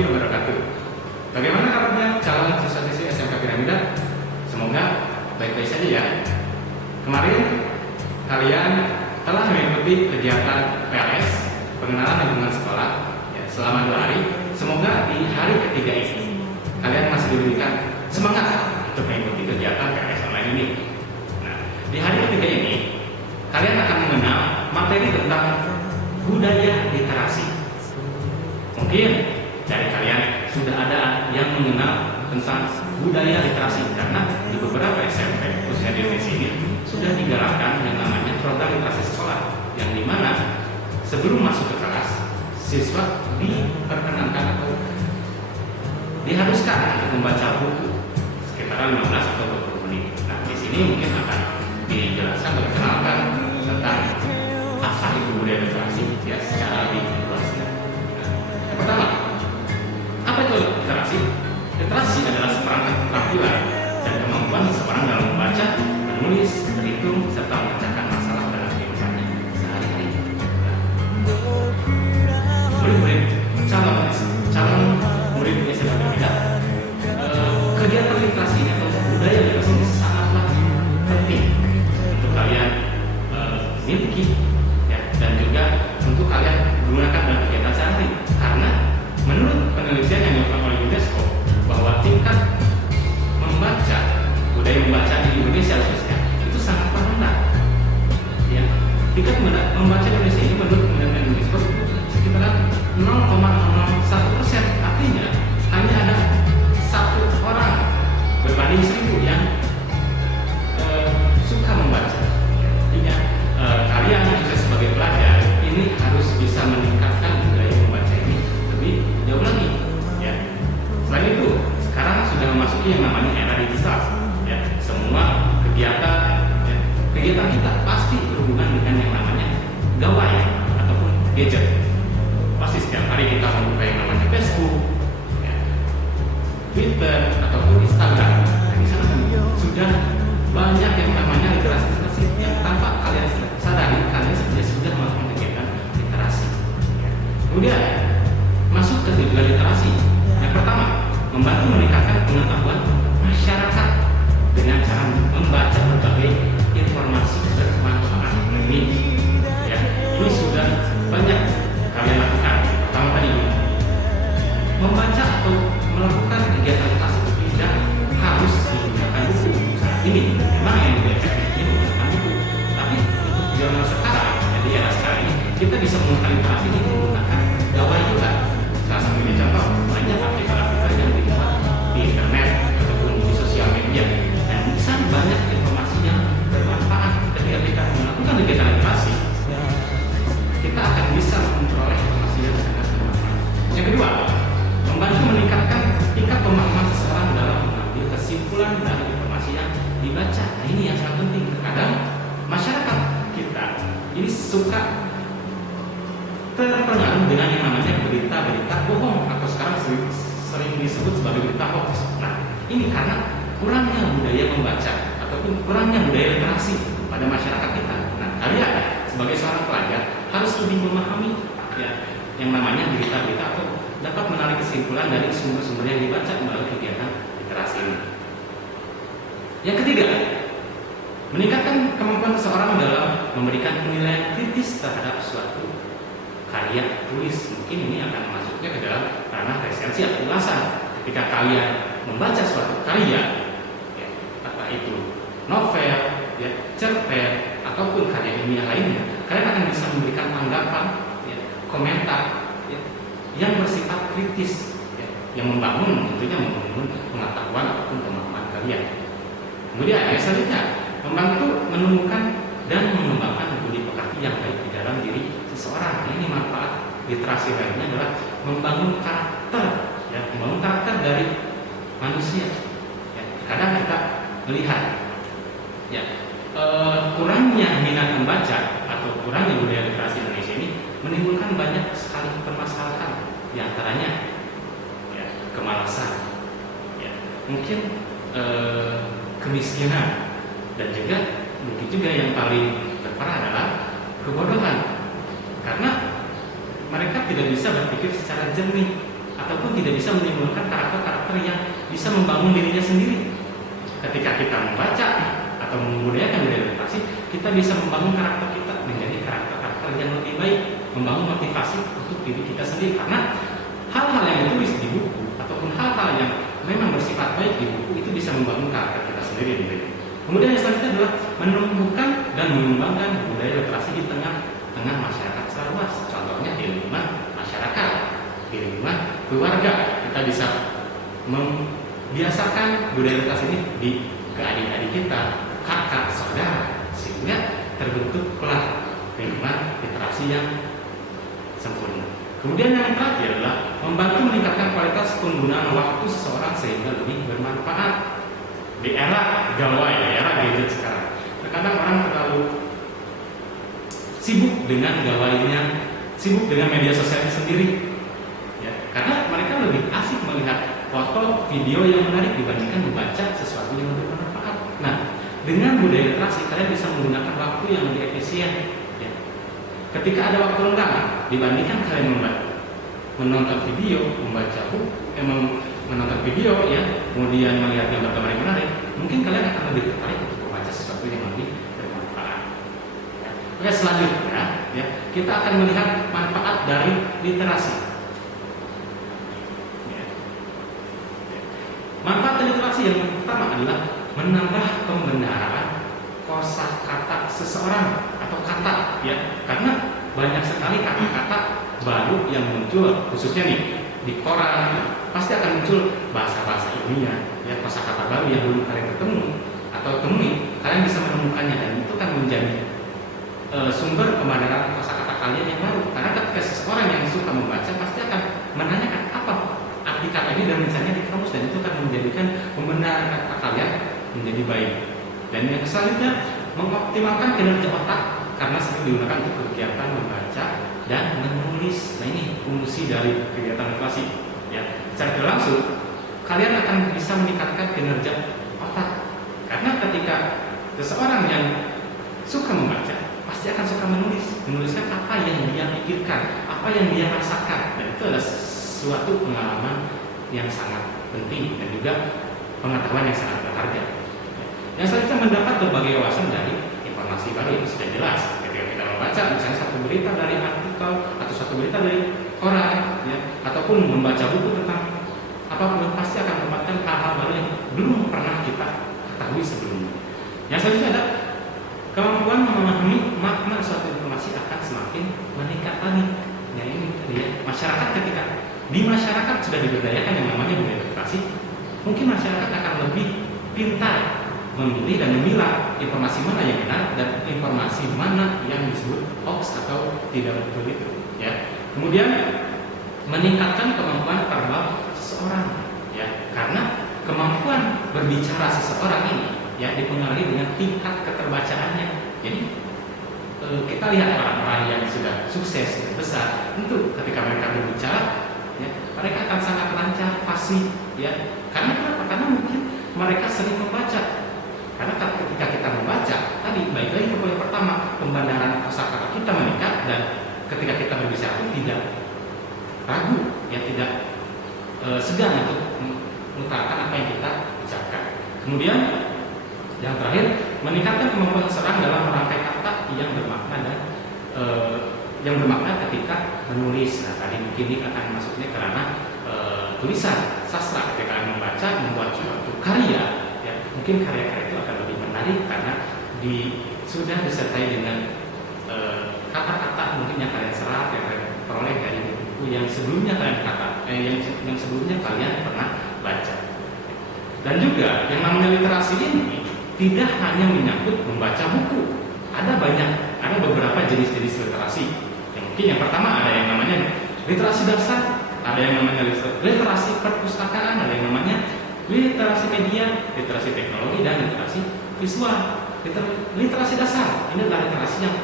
warahmatullahi wabarakatuh. Bagaimana kabarnya calon siswa-siswi SMK Piramida? Semoga baik-baik saja ya. Kemarin kalian telah mengikuti kegiatan PLS, pengenalan lingkungan sekolah, ya, selama 2 hari. Semoga di hari ketiga ini kalian masih diberikan semangat untuk mengikuti kegiatan PLS online ini. Nah, di hari ketiga ini kalian akan mengenal materi tentang budaya literasi. Mungkin dari kalian sudah ada yang mengenal tentang budaya literasi karena di beberapa SMP khususnya di Indonesia ini sudah digalakkan yang namanya program literasi sekolah, yang dimana sebelum masuk ke kelas siswa diperkenankan atau diharuskan untuk membaca buku sekitar 15 atau 20 menit. Nah, di sini mungkin akan dijelaskan atau dikenalkan tentang apa itu budaya literasi ya secara lebih luas. Pertama, apa itu literasi? Literasi adalah seperangkat keterampilan dan kemampuan seseorang dalam membaca, menulis, berhitung, serta memecahkan masalah dalam kehidupannya sehari-hari. Murid-murid calon murid SMK Piramida, kegiatan literasi ini atau budaya literasi ini sangatlah penting untuk kalian miliki ya, dan juga untuk kalian gunakan dalam kegiatan sehari-hari. Karena menurut penelitian yang dilakukan oleh UNESCO bahwa tingkat budaya membaca di Indonesia khususnya itu sangat rendah. Ya, tingkat membaca di Indonesia ini menurut penelitian UNESCO itu sekitar 0,01%. Artinya hanya ada 1 orang berbanding 1000 yang suka membaca. Artinya kalian bisa sebagai pelajar ini harus bisa meningkatkan budaya membaca ini lebih jauh lagi. Ya. Selain itu, sekarang sudah memasuki yang namanya era digital. Ya. Semua kegiatan kita pasti berhubungan dengan yang namanya gawai ataupun gadget. Pasti setiap hari kita membuka yang namanya Facebook, ya, Twitter ataupun Instagram. Nah, di sana sudah banyak yang namanya literasi yang tanpa kalian sadari kalian sebenarnya sudah melakukan kegiatan literasi. Ya. Kemudian masuk ke tujuan literasi. Yang pertama, membantu meningkatkan pengetahuan masyarakat dengan cara membaca berbagai informasi bermanfaat. Ini sudah banyak kalian lakukan. Pertama tadi, membaca atau melakukan kegiatan literasi tidak harus menggunakan buku. Saat ini memang yang lebih efektif ini menggunakan buku. Tapi untuk zaman sekarang, jadi era sekarang ini kita bisa menggunakan literasi ini menggunakan gawai juga. Salah satunya contoh banyak aplikasi yang dibuat di internet ataupun di sosial media, dan bisa banyak informasi yang bermanfaat ketika kita melakukan kegiatan literasi. Kita akan bisa memperoleh informasi yang sangat bermanfaat. Yang kedua, membantu meningkatkan tingkat pemahaman seseorang dalam mengambil kesimpulan dari informasi yang dibaca. Nah, ini yang sangat penting. Terkadang masyarakat kita ini suka terpengaruh dengan yang namanya berita-berita bohong atau sekarang sering disebut sebagai berita hoax. Nah, ini karena kurangnya budaya membaca ataupun kurangnya budaya literasi pada masyarakat kita. Nah, kalian sebagai seorang pelajar harus lebih memahami ya, yang namanya berita-berita atau dapat menarik kesimpulan dari sumber-sumber yang dibaca melalui kegiatan literasi ini. Yang ketiga, meningkatkan kemampuan seseorang dalam memberikan penilaian kritis terhadap suatu karya tulis. Mungkin ini akan masuknya ke dalam ranah resensi atau ulasan. Ketika kalian membaca suatu karya, ya, entah itu novel, ya, cerpen, ataupun karya ilmiah lainnya, kalian akan bisa memberikan tanggapan, ya, komentar, ya, yang bersifat kritis, ya, yang membangun, tentunya membangun pengetahuan ataupun pemahaman kalian. Kemudian yang selanjutnya, membantu menemukan dan mengembangkan budi pekerti yang baik di dalam diri seseorang. Ini manfaat literasi lainnya adalah membangun karakter, ya, membangun karakter dari manusia. Ya, kadang kita melihat, ya, kurangnya minat membaca atau kurangnya budaya literasi Indonesia ini menimbulkan banyak sekali permasalahan. Di antaranya, ya, kemalasan, ya, mungkin kemiskinan, dan juga mungkin juga yang paling terparah adalah kebodohan. Karena mereka tidak bisa berpikir secara jernih ataupun tidak bisa menimbulkan karakter-karakter yang bisa membangun dirinya sendiri. Ketika kita membaca atau membudayakan budaya literasi, kita bisa membangun karakter kita menjadi karakter-karakter yang lebih baik, membangun motivasi untuk diri kita sendiri. Karena hal-hal yang ditulis di buku ataupun hal-hal yang memang bersifat baik di buku itu bisa membangun karakter kita sendiri. Kemudian yang selanjutnya adalah menumbuhkan dan mengembangkan budaya literasi di tengah masyarakat secara luas. Contohnya di lingkungan masyarakat, di lingkungan keluarga, kita bisa membiasakan budaya literasi ini ke adik-adik kita, kakak, saudara, sehingga terbentuklah lingkungan literasi yang sempurna. Kemudian yang terakhir adalah membantu meningkatkan kualitas penggunaan waktu seseorang sehingga lebih bermanfaat. Di era gawai, era gadget sekarang, terkadang orang terlalu sibuk dengan gawainya, sibuk dengan media sosialnya sendiri, ya, karena mereka lebih asik melihat foto, video yang menarik dibandingkan membaca sesuatu yang lebih bermanfaat. Nah, dengan budaya literasi kalian bisa menggunakan waktu yang lebih efisien. Ya. Ketika ada waktu lenggang, dibandingkan kalian menonton video, membaca buku, menonton video, ya, kemudian melihat gambar-gambar yang menarik, mungkin kalian akan lebih tertarik untuk membaca sesuatu yang lebih bermanfaat. Ya. Oke, selanjutnya, ya, kita akan melihat manfaat dari literasi. Ya. Manfaat dari literasi yang pertama adalah menambah pembenaran kosakata seseorang atau kata, ya, karena banyak sekali kata-kata baru yang muncul, khususnya nih di koran pasti akan muncul bahasa-bahasa ilmiah, ya, kosakata baru yang belum kalian ketemu atau temui, kalian bisa menemukannya dan itu kan menjadi sumber pembenaran kosakata kalian yang baru. Karena ketika seseorang yang suka membaca pasti akan menanyakan apa arti kata ini dan mencarinya di kamus, dan itu akan menjadikan pembenaran kata kalian menjadi baik. Dan yang selanjutnya, mengoptimalkan kinerja otak karena sering digunakan untuk kegiatan membaca dan menulis. Nah, ini fungsi dari kegiatan literasi, ya. Secara tidak langsung kalian akan bisa meningkatkan kinerja otak, karena ketika seseorang yang suka membaca pasti akan suka menuliskan apa yang dia pikirkan, apa yang dia rasakan, dan itu adalah suatu pengalaman yang sangat penting dan juga pengetahuan yang sangat berharga. Yang selanjutnya, mendapat berbagai wawasan dari informasi baru. Itu sudah jelas ketika kita membaca misalnya satu berita dari artikel atau satu berita dari koran, ya, ataupun membaca buku tentang apapun, pasti akan mendapatkan hal-hal baru yang belum pernah kita ketahui sebelumnya. Yang selanjutnya ada kemampuan memahami makna suatu informasi akan semakin meningkat lagi. Ya, ini tadi, ya, masyarakat, ketika di masyarakat sudah diberdayakan yang namanya budaya literasi, mungkin masyarakat akan lebih pintar memilih dan memilah informasi mana yang benar dan informasi mana yang disebut hoax atau tidak betul itu, ya. Kemudian meningkatkan kemampuan verbal seseorang, ya, karena kemampuan berbicara seseorang ini, ya, dipengaruhi dengan tingkat keterbacaannya. Jadi kita lihat orang-orang yang sudah sukses dan besar, tentu ketika mereka berbicara, ya, mereka akan sangat lancar, fasih, ya. Karena kenapa? Karena mungkin mereka sering membaca. Karena ketika kita membaca, tadi baik lagi ke poin pertama, pembenaran kosakata kita meningkat, dan ketika kita berbicara itu tidak ragu, ya, tidak segan untuk mengutarakan apa yang kita ucapkan. Kemudian yang terakhir, meningkatkan kemampuan seseorang dalam merangkai kata yang bermakna dan yang bermakna ketika menulis. Nah, tadi mungkin ini akan masuknya ke ranah tulisan sastra. Ketika Anda membaca, membuat suatu karya, ya, mungkin karya-karya itu akan lebih menarik karena sudah disertai dengan kata-kata mungkin yang kalian serap, yang kalian peroleh dari buku yang sebelumnya kalian yang sebelumnya kalian pernah baca. Dan juga yang namanya literasi ini tidak hanya menyangkut membaca buku. Ada beberapa jenis-jenis literasi. Mungkin yang pertama ada yang namanya literasi dasar, ada yang namanya literasi perpustakaan, ada yang namanya literasi media, literasi teknologi, dan literasi visual. Literasi dasar ini adalah literasi yang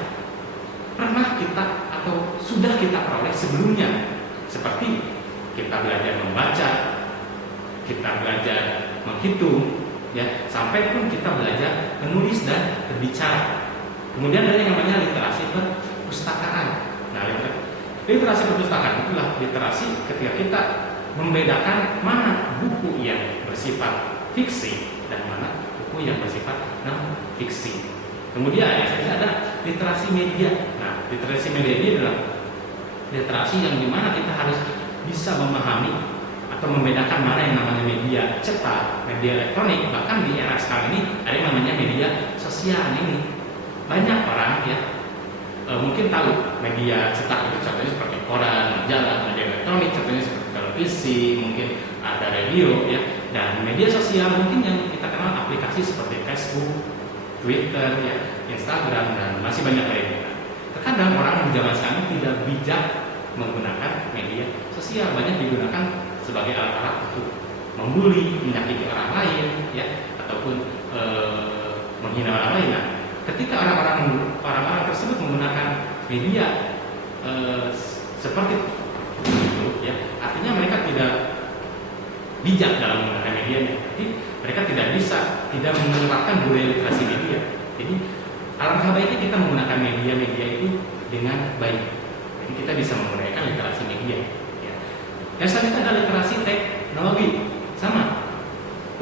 pernah kita atau sudah kita peroleh sebelumnya, seperti kita belajar membaca, kita belajar menghitung, ya, sampai pun kita belajar menulis dan berbicara. Kemudian ada yang namanya literasi perpustakaan. Nah, literasi perpustakaan itulah literasi ketika kita membedakan mana buku yang bersifat fiksi dan mana buku yang bersifat non fiksi. Kemudian yang ketiga ada literasi media. Nah, literasi media ini adalah literasi yang dimana kita harus bisa memahami atau membedakan mana yang namanya media cetak, media elektronik, bahkan di era sekarang ini ada yang namanya media sosial ini. Banyak orang ya mungkin tahu media cetak itu contohnya seperti koran, majalah, media elektronik contohnya seperti televisi, mungkin ada radio ya, dan media sosial mungkin yang kita kenal aplikasi seperti Facebook, Twitter ya, Instagram, dan masih banyak lainnya. Terkadang orang di zaman sekarang tidak bijak menggunakan media sosial, banyak digunakan sebagai alat-alat untuk membuli, menyakiti orang lain ya, ataupun menghina orang lain. Nah, ketika orang-orang tersebut menggunakan media seperti itu ya, artinya mereka tidak bijak dalam menggunakan medianya. Jadi mereka tidak menerapkan budaya literasi media. Jadi alangkah baiknya kita menggunakan media-media itu dengan baik. Jadi kita bisa menggunakan literasi media. Ya. Dan selanjutnya ada literasi teknologi. Sama.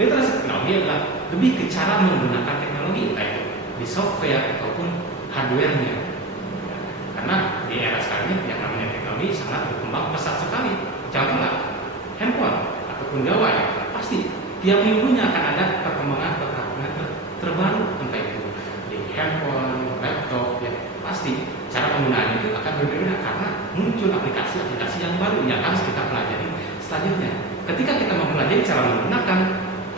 Literasi teknologi adalah lebih ke cara menggunakan teknologi, baik di software ataupun hardware-nya. Ya. Karena di era sekarang ini yang namanya teknologi sangat berkembang pesat sekali. Contohnya handphone ataupun gawai, ya, pasti tiap minggunya akan ada perkembangan terbaru, entah itu di handphone, laptop, ya pasti cara penggunaan itu akan berbeda karena muncul aplikasi-aplikasi yang baru yang harus kita pelajari selanjutnya. Ketika kita mempelajari cara menggunakan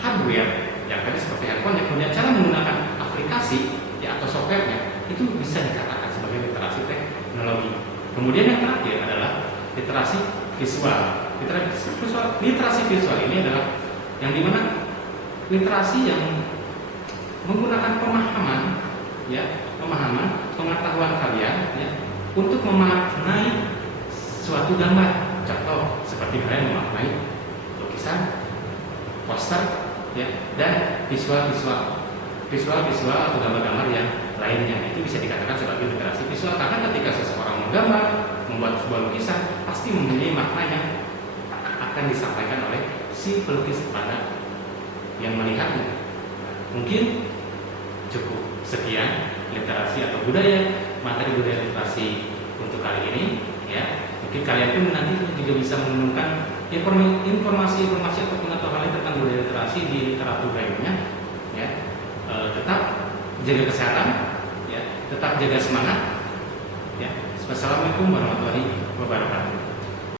hardware yang tadi seperti handphone, yang kemudian cara menggunakan aplikasi ya atau softwarenya, itu bisa dikatakan sebagai literasi teknologi. Kemudian yang terakhir adalah literasi visual. Literasi visual ini adalah yang dimana literasi yang menggunakan pemahaman pengetahuan kalian ya untuk memaknai suatu gambar. Contoh seperti kalian memaknai lukisan, poster ya, dan visual atau gambar-gambar yang lainnya. Itu bisa dikatakan sebagai literasi visual karena ketika seseorang menggambar, membuat sebuah lukisan, pasti mempunyai makna yang akan disampaikan oleh si pelukis kepada yang melihatnya. Mungkin cukup sekian literasi atau materi budaya literasi untuk kali ini ya. Mungkin kalian pun nanti juga bisa menemukan informasi atau pengetahuan tentang budaya literasi di literatur lainnya ya. Tetap jaga kesehatan ya, tetap jaga semangat ya. Wassalamualaikum warahmatullahi wabarakatuh.